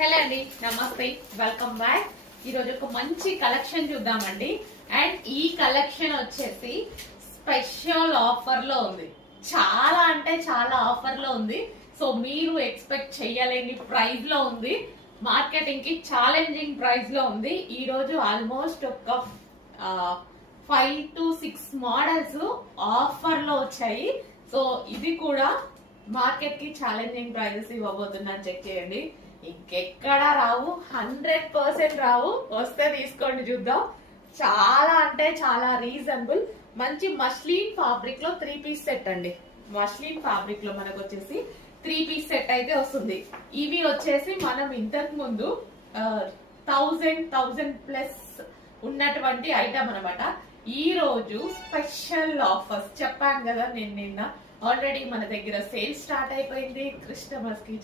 Hello అండి, నమస్తే, welcome back. ఈ రోజు ఒక మంచి కలెక్షన్ చూద్దామండి. అండ్ ఈ కలెక్షన్ వచ్చేసి స్పెషల్ ఆఫర్ లో ఉంది. చాలా అంటే చాలా ఆఫర్ లో ఉంది. సో మీరు ఎక్స్పెక్ట్ చేయలేని ప్రైస్ లో ఉంది. మార్కెటింగ్ కి ఛాలెంజింగ్ ప్రైస్ లో ఉంది. ఈ రోజు ఆల్మోస్ట్ ఒక 5 to 6 మోడల్స్ ఆఫర్ లో వచ్చాయి. సో ఇది కూడా మార్కెట్ కి ఛాలెంజింగ్ ప్రైజెస్ ఇవ్వబోతున్నా. చెక్ చేయండి, ఇంకెక్కడా రావు, 100% రావు. వస్తే తీసుకోండి, చూద్దాం. చాలా అంటే చాలా రీజనబుల్. మంచి మస్లిన్ ఫ్యాబ్రిక్ లో 3 పీస్ సెట్ అండి. మస్లిన్ ఫ్యాబ్రిక్ లో మనకు వచ్చేసి 3 పీస్ సెట్ అయితే వస్తుంది. ఇవి వచ్చేసి మనం ఇంతకు ముందు 1000 ప్లస్ ఉన్నటువంటి ఐటమ్ అనమాట. ఈ రోజు స్పెషల్ ఆఫర్స్ చెప్పాను కదా నేను నిన్న. ఆల్రెడీ మన దగ్గర సేల్ స్టార్ట్ అయిపోయింది. కస్టమర్స్ కి